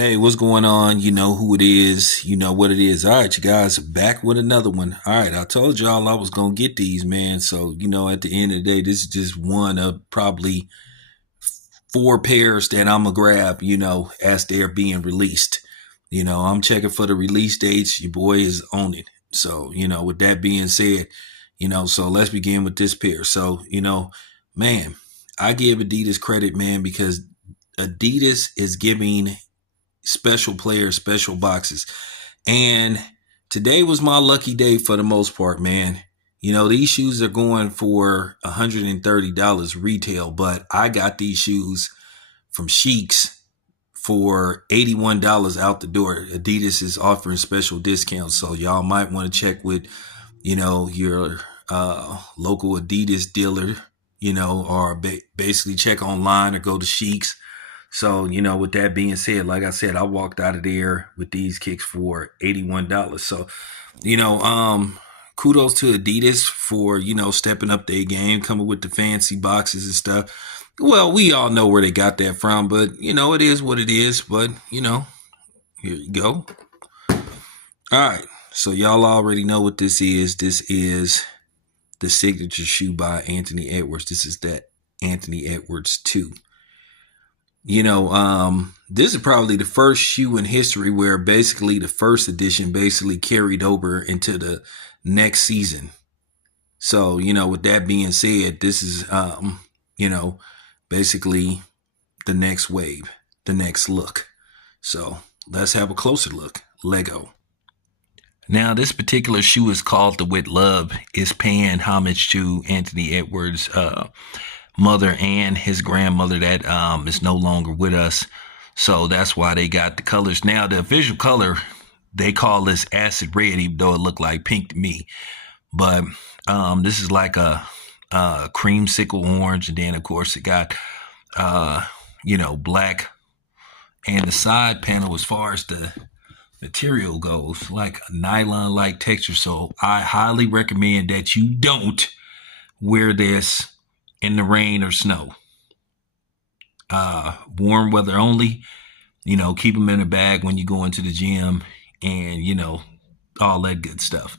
Hey, what's going on? You know who it is. You know what it is. All right, you guys, back with another one. All right, I told y'all I was going to get these, man. So, at the end of the day, this is just one of probably four pairs that I'm going to grab, as they're being released. I'm checking for the release dates. Your boy is on it. So, with that being said, so let's begin with this pair. So, man, I give Adidas credit, man, because Adidas is giving special players, special boxes. And today was my lucky day for the most part, man. These shoes are going for $130 retail, but I got these shoes from Sheiks for $81 out the door. Adidas is offering special discounts, so y'all might want to check with, your local Adidas dealer, or basically check online or go to Sheiks. So, with that being said, like I said, I walked out of there with these kicks for $81. So, you know, um, kudos to Adidas for, stepping up their game, coming with the fancy boxes and stuff. Well, we all know where they got that from, but, it is what it is. But, here you go. All right. So, y'all already know what this is. This is the signature shoe by Anthony Edwards. This is that Anthony Edwards 2. This is probably the first shoe in history where basically the first edition basically carried over into the next season. So, with that being said, this is, basically the next wave, the next look. So let's have a closer look. Lego. Now, this particular shoe is called the With Love. It's paying homage to Anthony Edwards' mother and his grandmother that is no longer with us. So that's why they got the colors. Now, the official color, they call this acid red, even though it looked like pink to me. But this is like a creamsicle orange. And then, of course, it got, black. And the side panel, as far as the material goes, like a nylon-like texture. So I highly recommend that you don't wear this in the rain or snow. Warm weather only. Keep them in a bag when you go into the gym and, all that good stuff.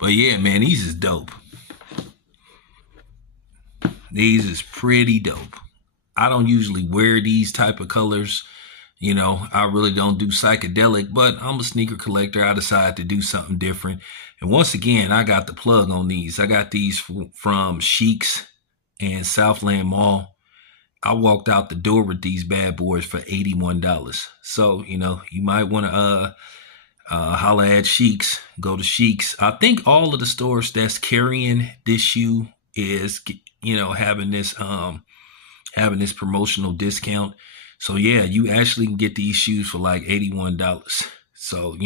But yeah, man, these is dope. These is pretty dope. I don't usually wear these type of colors. I really don't do psychedelic, but I'm a sneaker collector. I decided to do something different. And once again, I got the plug on these. I got these from Sheiks and Southland Mall. I walked out the door with these bad boys for $81. So, you might want to holla at Sheiks, go to Sheiks. I think all of the stores that's carrying this shoe is, having this promotional discount. So yeah, you actually can get these shoes for like $81. So,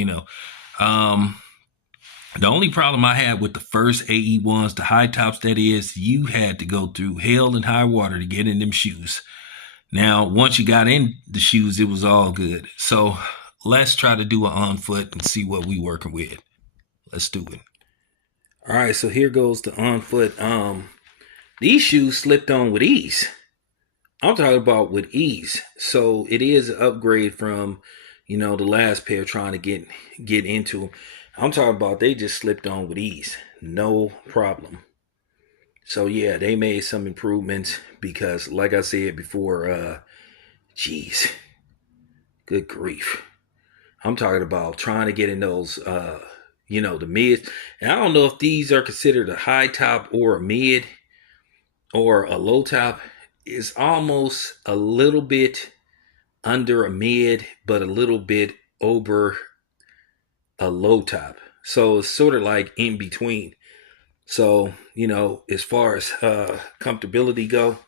the only problem I had with the first AE1s, the high tops that is, you had to go through hell and high water to get in them shoes. Now, once you got in the shoes, it was all good. So let's try to do an on foot and see what we working with. Let's do it. All right, so here goes the on foot. These shoes slipped on with ease. I'm talking about with ease. So it is an upgrade from, the last pair trying to get into them. I'm talking about they just slipped on with ease. No problem. So yeah, they made some improvements because like I said before, geez, good grief. I'm talking about trying to get in those, the mids. And I don't know if these are considered a high top or a mid or a low top. It's almost a little bit under a mid, but a little bit over a low top. So it's sort of like in between. So, as far as comfortability go,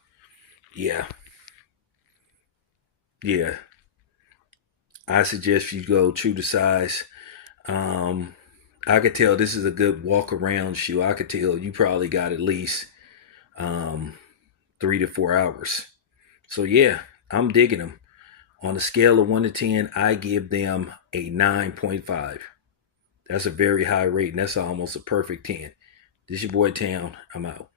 yeah. Yeah. I suggest you go true to size. Um, I could tell this is a good walk around shoe. I could tell you probably got at least um, 3 to 4 hours. So yeah, I'm digging them. On a scale of 1 to 10, I give them a 9.5. That's a very high rate, and that's almost a perfect 10. This your boy Town. I'm out.